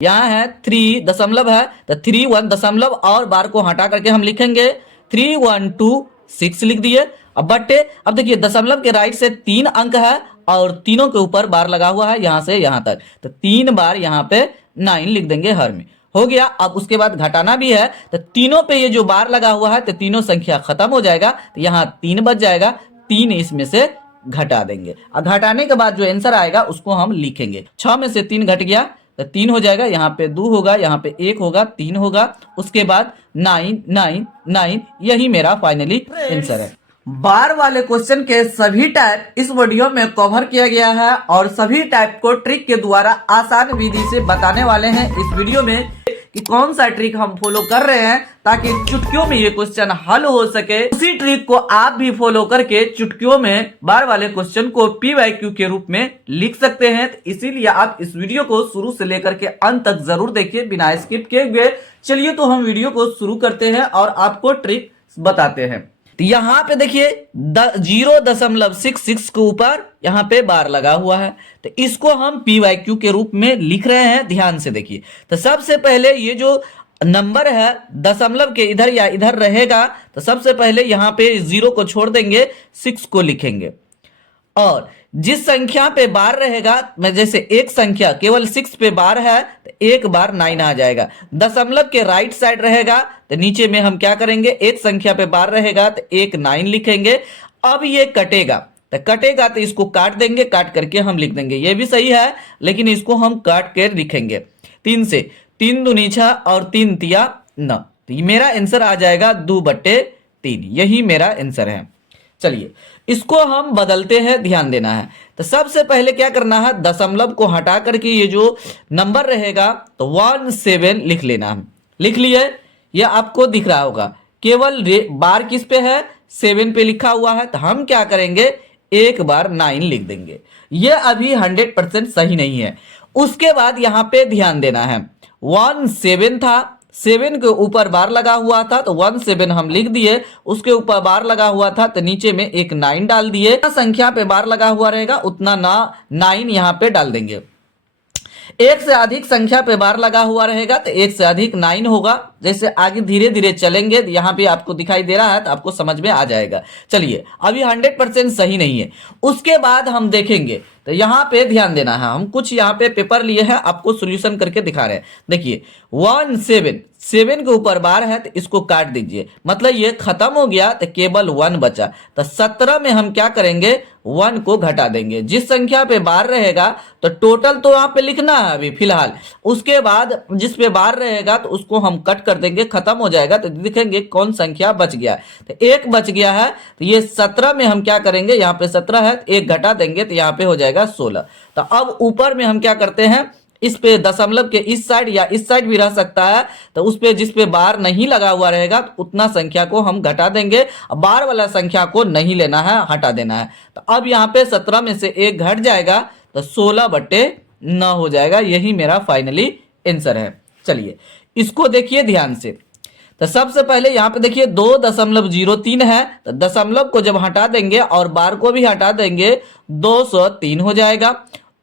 यहाँ है 3 दशमलव है तो 3 1 दशमलव और बार को हटा करके हम लिखेंगे 3 1 2 6 लिख दिए। अब बट्टे, अब देखिए दशमलव के राइट से 3 अंक है और तीनों के ऊपर बार लगा हुआ है यहाँ से यहाँ तक, तो 3 बार यहाँ पे 9 लिख देंगे हर में, हो गया। अब उसके बाद घटाना भी है तो तीनों पे ये जो बार लगा हुआ है तो तीनों संख्या खत्म हो जाएगा, तो यहाँ 3 बच जाएगा, 3 इसमें से घटा देंगे। अब घटाने के बाद जो आंसर आएगा उसको हम लिखेंगे। 6 में से 3 घट गया तो 3 हो जाएगा, यहाँ पे 2 होगा, यहाँ पे 1 होगा, 3 होगा, उसके बाद 9 9 9, यही मेरा फाइनली आंसर है। बार वाले क्वेश्चन के सभी टाइप इस वीडियो में कवर किया गया है और सभी टाइप को ट्रिक के द्वारा आसान विधि से बताने वाले हैं इस वीडियो में कि कौन सा ट्रिक हम फॉलो कर रहे हैं ताकि चुटकियों में ये क्वेश्चन हल हो सके। उसी ट्रिक को आप भी फॉलो करके चुटकियों में बार वाले क्वेश्चन को PYQ के रूप में लिख सकते हैं। तो इसीलिए आप इस वीडियो को शुरू से लेकर के अंत तक जरूर देखिए बिना स्किप किए हुए। चलिए तो हम वीडियो को शुरू करते हैं और आपको ट्रिक बताते हैं। तो यहाँ पे देखिए 0.66 के ऊपर यहाँ पे बार लगा हुआ है, तो इसको हम PYQ के रूप में लिख रहे हैं। ध्यान से देखिए, तो सबसे पहले ये जो नंबर है दशमलव के इधर या इधर रहेगा, तो सबसे पहले यहाँ पे 0 को छोड़ देंगे, 6 को लिखेंगे और जिस संख्या पे बार रहेगा, मैं जैसे एक संख्या केवल 6 पे बार है तो एक बार 9 आ जाएगा। दशमलव के राइट साइड रहेगा तो नीचे में हम क्या करेंगे, एक संख्या पे बार रहेगा तो एक 9 लिखेंगे। अब ये कटेगा तो इसको काट देंगे, काट करके हम लिख देंगे, ये भी सही है लेकिन इसको हम काट के लिखेंगे 3 से, 3 दूनी 6 और 3 तिया 9, तो मेरा आंसर आ जाएगा 2/3, यही मेरा आंसर है। चलिए इसको हम बदलते हैं, ध्यान देना है। तो सबसे पहले क्या करना है, दशमलव को हटा करके ये जो नंबर रहेगा तो 17 लिख लेना है। लिख लिए, ये आपको दिख रहा होगा, केवल बार किस पे है, 7 पे लिखा हुआ है, तो हम क्या करेंगे, एक बार 9 लिख देंगे। ये अभी 100% सही नहीं है। उसके बाद यहाँ पे ध्यान देना है, 17 था, 7 के ऊपर बार लगा हुआ था तो 17 हम लिख दिए, उसके ऊपर बार लगा हुआ था तो नीचे में एक 9 डाल दिए। जितना संख्या पे बार लगा हुआ रहेगा उतना ना 9 यहाँ पे डाल देंगे। एक से अधिक संख्या पे बार लगा हुआ रहेगा तो एक से अधिक 9 होगा। जैसे आगे धीरे धीरे चलेंगे, यहाँ पे आपको दिखाई दे रहा है तो आपको समझ में आ जाएगा। चलिए अभी 100% सही नहीं है। उसके बाद हम देखेंगे, तो यहाँ पे ध्यान देना है, हम कुछ यहाँ पे पेपर लिए हैं, आपको सोल्यूशन करके दिखा रहे हैं। देखिए 7 के ऊपर बार है तो इसको काट दीजिए, मतलब ये खत्म हो गया तो केवल 1 बचा। तो 17 में हम क्या करेंगे, 1 को घटा देंगे। जिस संख्या पे बार रहेगा तो टोटल तो यहाँ पे लिखना है अभी फिलहाल, उसके बाद जिस पे बार रहेगा तो उसको हम कट कर देंगे, खत्म हो जाएगा तो दिखेंगे कौन संख्या बच गया। तो 1 बच गया है, तो ये 17 में हम क्या करेंगे, यहाँ पे 17 है तो 1 घटा देंगे तो यहाँ पे हो जाएगा 16। तो अब ऊपर में हम क्या करते हैं, इस पे दशमलव के इस साइड या इस साइड भी रह सकता है, तो उस पे जिस पे बार नहीं लगा हुआ रहेगा तो उतना संख्या को हम घटा देंगे। बार वाला संख्या को नहीं लेना है, हटा देना है। तो अब यहाँ पे 17 में से 1 घट जाएगा तो 16/9 हो जाएगा, यही मेरा फाइनली आंसर है। चलिए इसको देखिए ध्यान से। तो सबसे पहले यहाँ पे देखिए 2.03 है, तो दशमलव को जब हटा देंगे और बार को भी हटा देंगे 203 हो जाएगा।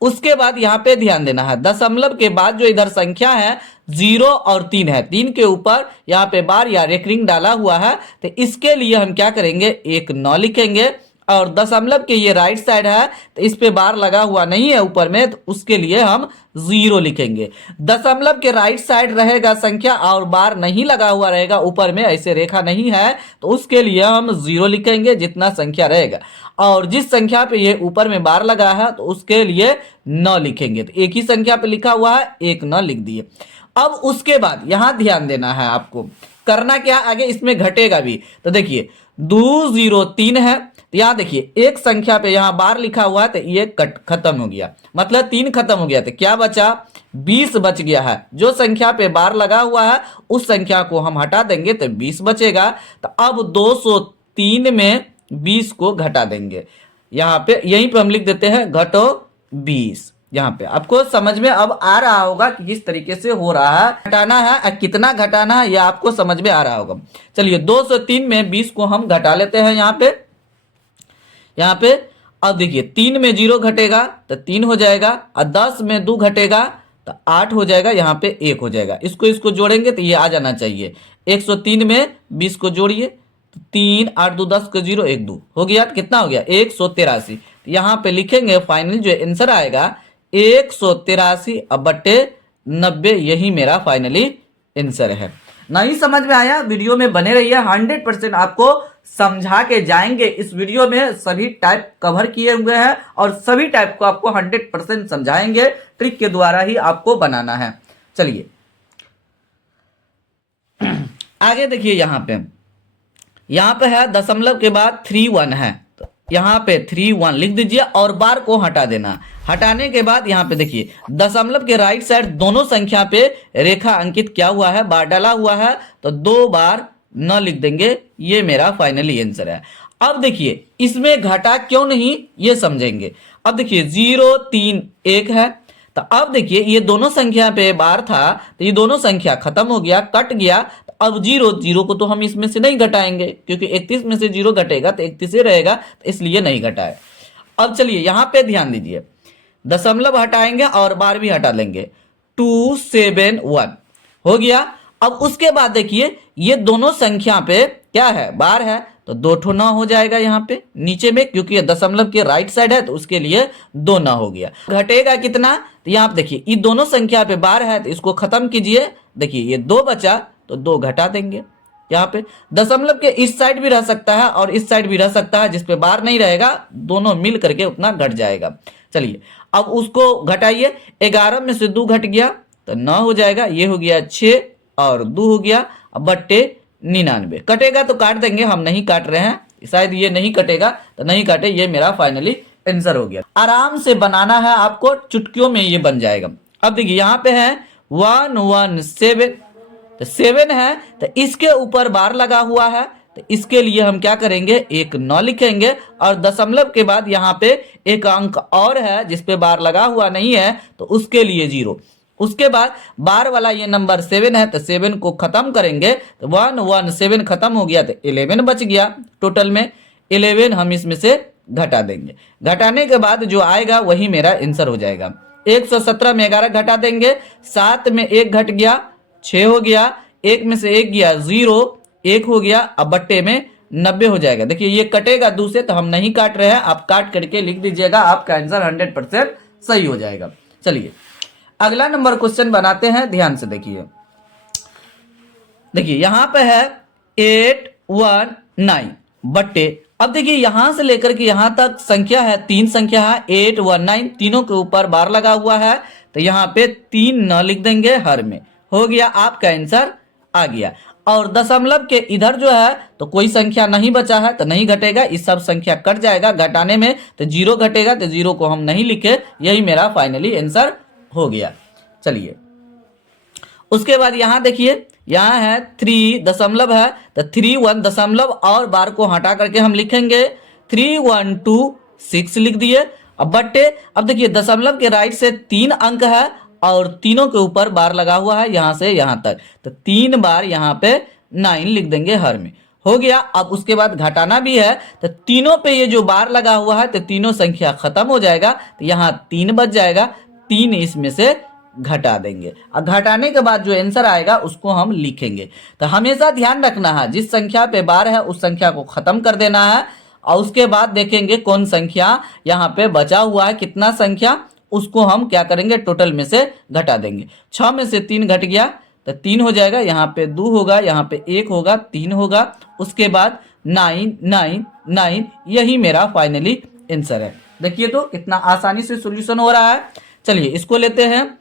उसके बाद यहाँ पे ध्यान देना है, दशमलव के बाद जो इधर संख्या है 0 और 3 है, 3 के ऊपर यहाँ पे बार या रेकरिंग डाला हुआ है, तो इसके लिए हम क्या करेंगे, एक 9 लिखेंगे। और दशमलव के ये राइट साइड है तो इस पे बार लगा हुआ नहीं है ऊपर में, तो उसके लिए हम 0 लिखेंगे। दशमलव के राइट साइड रहेगा संख्या और बार नहीं लगा हुआ रहेगा, ऊपर में ऐसे रेखा नहीं है, तो उसके लिए हम 0 लिखेंगे जितना संख्या रहेगा। और जिस संख्या पे ये ऊपर में बार लगा है तो उसके लिए 9 लिखेंगे। तो एक ही संख्या पे लिखा हुआ है, एक 9 लिख दिए। अब उसके बाद यहाँ ध्यान देना है, आपको करना क्या, आगे इसमें घटेगा भी। तो देखिए 203 है, तो यहाँ देखिए एक संख्या पे यहाँ बार लिखा हुआ है तो ये खत्म हो गया, मतलब 3 खत्म हो गया, तो क्या बचा, 20 बच गया है। जो संख्या पे बार लगा हुआ है उस संख्या को हम हटा देंगे तो 20 बचेगा। तो अब 203 में 20 को घटा देंगे, यहाँ पे यहीं पे हम लिख देते हैं घटो 20। यहाँ पे आपको समझ में अब आ रहा होगा कि किस तरीके से हो रहा है, घटाना है, कितना घटाना है, यह आपको समझ में आ रहा होगा। चलिए 203 में 20 को हम घटा लेते हैं यहाँ पे। अब देखिए 3 में 0 घटेगा तो 3 हो जाएगा, और 10 में 2 घटेगा तो 8 हो जाएगा, यहाँ पे 1 हो जाएगा। इसको जोड़ेंगे तो ये आ जाना चाहिए। 103 में 20 को जोड़िए तो 3 8 2 10 को 0 1 2 हो गया। तो कितना हो गया 183। तो यहाँ पे लिखेंगे फाइनल जो आंसर आएगा 183 अब बट्टे 90, यही मेरा फाइनली आंसर है। नहीं समझ में आया वीडियो में बने रहिए, 100% आपको समझा के जाएंगे। इस वीडियो में सभी टाइप कवर किए हुए हैं और सभी टाइप को आपको 100% समझाएंगे, ट्रिक के द्वारा ही आपको बनाना है। चलिए आगे देखिए, यहाँ पे है दशमलव के बाद 31 है, तो यहाँ पे 31 लिख दीजिए और बार को हटा देना। हटाने के बाद यहाँ पे देखिए दशमलव के राइट साइड दोनों संख्या पे रेखा अंकित क्या हुआ है, बार डाला हुआ है, तो 2 बार न लिख देंगे। ये मेरा फाइनली आंसर है। अब देखिए इसमें घटा क्यों नहीं ये समझेंगे। अब देखिए 0 3 1 है, तो अब देखिए ये दोनों संख्या पे बार था, तो ये दोनों संख्या खत्म हो गया, कट गया। तो अब 0 को तो हम इसमें से नहीं घटाएंगे, क्योंकि 31 में से 0 घटेगा तो 31 ही रहेगा, तो इसलिए नहीं घटाए। अब चलिए यहाँ पे ध्यान दीजिए, दशमलव हटाएंगे और बार भी हटा लेंगे। 271 हो गया। अब उसके बाद देखिए ये दोनों संख्या पे क्या है, बार है, तो 2 ठो ना हो जाएगा यहाँ पे नीचे में, क्योंकि ये दशमलव के राइट साइड है, तो उसके लिए 2 ना हो गया। घटेगा कितना, तो यहाँ पे देखिए ये दोनों संख्या पे बार है, तो इसको खत्म कीजिए। देखिए ये 2 बचा, तो 2 घटा देंगे। यहाँ पे दशमलव के इस साइड भी रह सकता है और इस साइड भी रह सकता है, जिसपे बार नहीं रहेगा, दोनों मिल करके उतना घट जाएगा। चलिए अब उसको घटाइए, 11 में से 2 घट गया तो 9 हो जाएगा। ये हो गया 6 और 2 हो गया, अब बट्टे 99। कटेगा तो काट देंगे, हम नहीं काट रहे हैं, शायद ये नहीं कटेगा तो नहीं काटे। ये मेरा फाइनली आंसर हो गया। आराम से बनाना है आपको, चुटकियों में ये बन जाएगा। अब देखिए यहाँ पे है 117, तो 7 है, तो इसके ऊपर बार लगा हुआ है, तो इसके लिए हम क्या करेंगे, एक 9 लिखेंगे और दशमलव के बाद यहाँ पे एक अंक और है जिसपे बार लगा हुआ नहीं है, तो उसके लिए 0। उसके बाद बार वाला ये नंबर 7 है, तो 7 को खत्म करेंगे, तो 117 खत्म हो गया, तो 11 बच गया। टोटल में 11 हम इसमें से घटा देंगे। घटाने के बाद जो आएगा वही मेरा आंसर हो जाएगा। 117 में 11 घटा देंगे, 7 में 1 घट गया 6 हो गया, 1 में से 1 गया 0 1 हो गया, अब बट्टे में 90 हो जाएगा। देखिए ये कटेगा 2 से, तो हम नहीं काट रहे हैं, आप काट करके लिख दीजिएगा, आपका आंसर 100% सही हो जाएगा। चलिए अगला नंबर क्वेश्चन बनाते हैं, ध्यान से देखिए। देखिए यहाँ पे है 819 बट्टे, अब देखिए यहां से लेकर के यहां तक संख्या है, 3 संख्या है 819, तीनों के ऊपर बार लगा हुआ है, तो यहाँ पे 3 न लिख देंगे हर में। हो गया, आपका आंसर आ गया। और दशमलव के इधर जो है तो कोई संख्या नहीं बचा है, तो नहीं घटेगा, इस सब संख्या कट जाएगा घटाने में, तो 0 घटेगा, तो 0 को हम नहीं लिखे। यही मेरा फाइनली आंसर हो गया। चलिए उसके बाद यहाँ देखिए, यहाँ है 3 दशमलव है, तो 31 दशमलव और बार को हटा करके हम लिखेंगे 3126 लिख दिए। अब बट्टे, अब देखिए दशमलव के राइट से 3 अंक है और तीनों के ऊपर बार लगा हुआ है यहाँ से यहाँ तक, तो 3 बार यहाँ पे 9 लिख देंगे हर में। हो गया। अब उसके बाद घटाना भी है, तो तीनों पे ये जो बार लगा हुआ है, तो तीनों संख्या खत्म हो जाएगा, तो यहाँ 3 बच जाएगा, 3 इसमें से घटा देंगे। और घटाने के बाद जो आंसर आएगा उसको हम लिखेंगे। तो हमेशा ध्यान रखना है, जिस संख्या पे बार है उस संख्या को खत्म कर देना है, और उसके बाद देखेंगे कौन संख्या यहाँ पे बचा हुआ है, कितना संख्या, उसको हम क्या करेंगे, टोटल में से घटा देंगे। 6 में से 3 घट गया, तो 3 हो जाएगा, यहाँ पे 2 होगा, यहाँ पे 1 होगा, 3 होगा। उसके बाद 9 9 9, यही मेरा फाइनली आंसर है। देखिए तो कितना आसानी से सॉल्यूशन हो रहा है। चलिए इसको लेते हैं,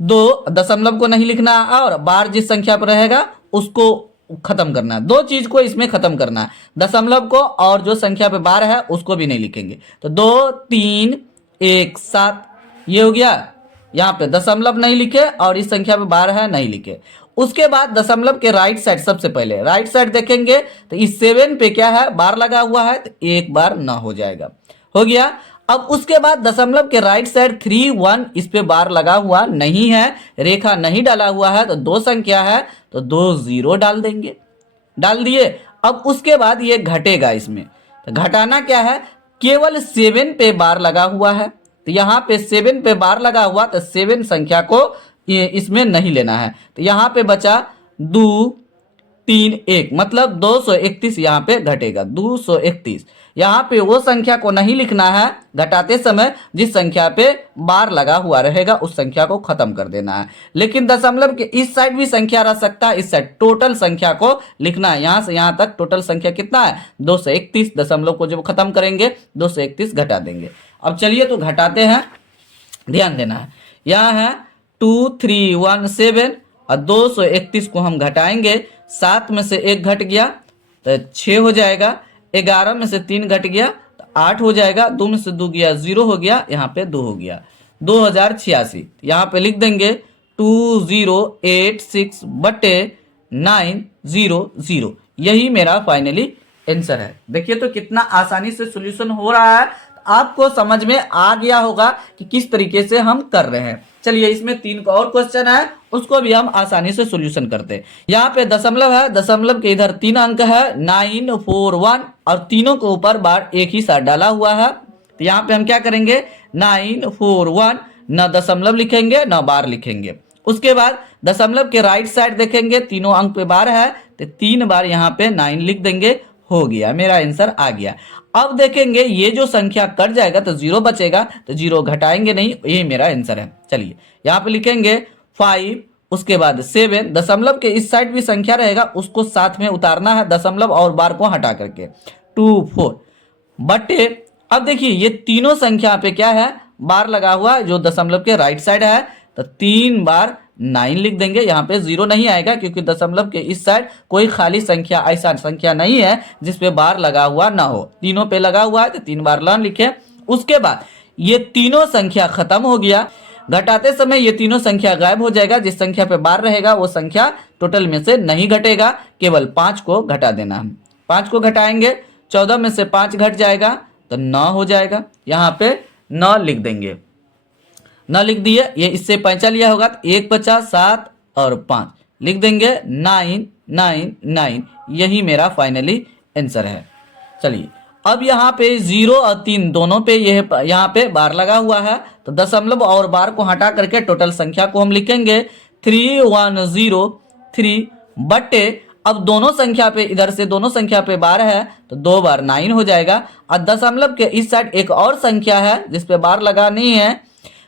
2 दशमलव को नहीं लिखना और बार जिस संख्या पर रहेगा उसको खत्म करना है। 2 चीज को इसमें खत्म करना है, दशमलव को और जो संख्या पे बार है उसको भी नहीं लिखेंगे। तो 2 3 1 7 ये हो गया। यहाँ पे दशमलव नहीं लिखे और इस संख्या पे बार है नहीं लिखे। उसके बाद दशमलव के राइट साइड, सबसे पहले राइट साइड देखेंगे तो इस 7 पे क्या है, बार लगा हुआ है, तो 1 बार ना हो जाएगा। हो गया। अब उसके बाद दशमलव के राइट साइड 3 1, इस पे बार लगा हुआ नहीं है, रेखा नहीं डाला हुआ है, तो 2 संख्या है, तो 2 0 डाल देंगे। डाल दिए। अब उसके बाद ये घटेगा इसमें, तो घटाना क्या है, केवल 7 पे बार लगा हुआ है, तो यहाँ पे 7 पे बार लगा हुआ, तो 7 संख्या को इसमें नहीं लेना है। तो यहाँ पे बचा 2 3 1, मतलब 231 यहाँ पे घटेगा, 231। यहाँ पे वो संख्या को नहीं लिखना है घटाते समय जिस संख्या पे बार लगा हुआ रहेगा, उस संख्या को खत्म कर देना है। लेकिन दशमलव के इस साइड भी संख्या रह सकता है, इस साइड टोटल संख्या को लिखना है। यहाँ से यहाँ तक टोटल संख्या कितना है 231, दशमलव को जब खत्म करेंगे 231 घटा देंगे। अब चलिए तो घटाते हैं, ध्यान देना है। यहाँ है 2317 और 231 को हम घटाएंगे, 7 में से 1 घट गया तो 6 हो जाएगा, 11 में से 3 घट गया तो 8 हो जाएगा, 2 में से 2 गया 0 हो गया, यहाँ पे 2 हो गया, 2086। यहाँ पे लिख देंगे 2086 बटे 900, यही मेरा फाइनली आंसर है। देखिए तो कितना आसानी से सॉल्यूशन हो रहा है, आपको समझ में आ गया होगा कि किस तरीके से हम कर रहे हैं। चलिए इसमें 3 का और क्वेश्चन है, उसको भी हम आसानी से सॉल्यूशन करते हैं। यहाँ पे दशमलव है, दशमलव के इधर 3 अंक है 941 और तीनों के ऊपर बार एक ही साथ डाला हुआ है। तो यहाँ पे हम क्या करेंगे 941, न दशमलव लिखेंगे न बार लिखेंगे। उसके बाद दशमलव के राइट साइड देखेंगे, तीनों अंक पे बार है तो 3 बार यहाँ पे 9 लिख देंगे, हो गया, मेरा आंसर आ गया। अब देखेंगे ये जो संख्या कट जाएगा तो 0 बचेगा, तो 0 घटाएंगे नहीं, यही मेरा आंसर है। चलिए यहाँ पे लिखेंगे 5, उसके बाद 7, दशमलव के इस साइड भी संख्या रहेगा उसको साथ में उतारना है, दशमलव और बार को हटा करके 24 बटे, अब देखिए ये तीनों संख्या पे क्या है बार लगा हुआ जो दशमलव के राइट साइड है, तो 3 बार 9 लिख देंगे। यहाँ पे 0 नहीं आएगा क्योंकि दशमलव के इस साइड कोई खाली संख्या, ऐसा संख्या नहीं है जिसपे बार लगा हुआ ना हो, तीनों पे लगा हुआ है तो 3 बार लन लिखे। उसके बाद ये तीनों संख्या खत्म हो गया, घटाते समय ये तीनों संख्या गायब हो जाएगा, जिस संख्या पे बार रहेगा वो संख्या टोटल में से नहीं घटेगा, केवल 5 को घटा देना है। 5 को घटाएंगे, 14 में से 5 घट जाएगा तो 9 हो जाएगा, यहाँ पे 9 लिख देंगे, 9 लिख दिए। ये इससे 5 लिया होगा तो 1 बचा, 7 और 5 लिख देंगे, 999, यही मेरा फाइनली आंसर है। चलिए अब यहाँ पे 0 और 3 दोनों पे यहाँ पे बार लगा हुआ है, तो दशमलव और बार को हटा करके टोटल संख्या को हम लिखेंगे 3103 बटे, अब दोनों संख्या पे इधर से दोनों संख्या पे बार है तो 2 बार 9 हो जाएगा, और दशमलव के इस साइड एक और संख्या है जिसपे बार लगा नहीं है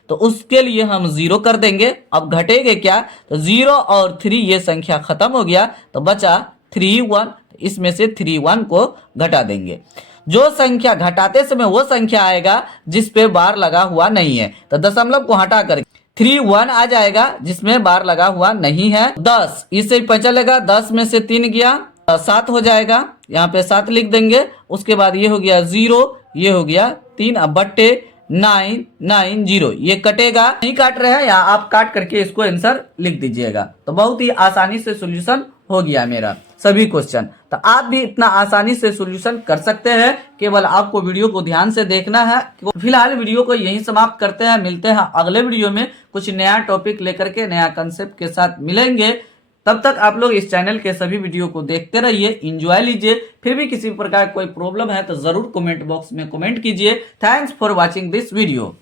तो उसके लिए हम 0 कर देंगे। अब घटेंगे क्या, तो 0 और 3 ये संख्या खत्म हो गया तो बचा 31, इसमें से 31 को घटा देंगे। जो संख्या घटाते समय वो संख्या आएगा जिस पे बार लगा हुआ नहीं है, तो दशमलव को हटा कर 31 आ जाएगा जिसमें बार लगा हुआ नहीं है। 10 इससे बचेगा, 10 में से 3 गया 7 हो जाएगा, यहाँ पे 7 लिख देंगे। उसके बाद ये हो गया 0, ये हो गया 3, अब बट्टे 990, ये कटेगा, नहीं काट रहे हैं या आप काट करके इसको आंसर लिख दीजिएगा। तो बहुत ही आसानी से सॉल्यूशन हो गया मेरा सभी क्वेश्चन। तो आप भी इतना आसानी से सॉल्यूशन कर सकते हैं, केवल आपको वीडियो को ध्यान से देखना है। फिलहाल वीडियो को यहीं समाप्त करते हैं, मिलते हैं अगले वीडियो में कुछ नया टॉपिक लेकर के, नया कंसेप्ट के साथ मिलेंगे। तब तक आप लोग इस चैनल के सभी वीडियो को देखते रहिए, एंजॉय लीजिए। फिर भी किसी प्रकार कोई प्रॉब्लम है तो जरूर कमेंट बॉक्स में कमेंट कीजिए। Thanks for watching this video.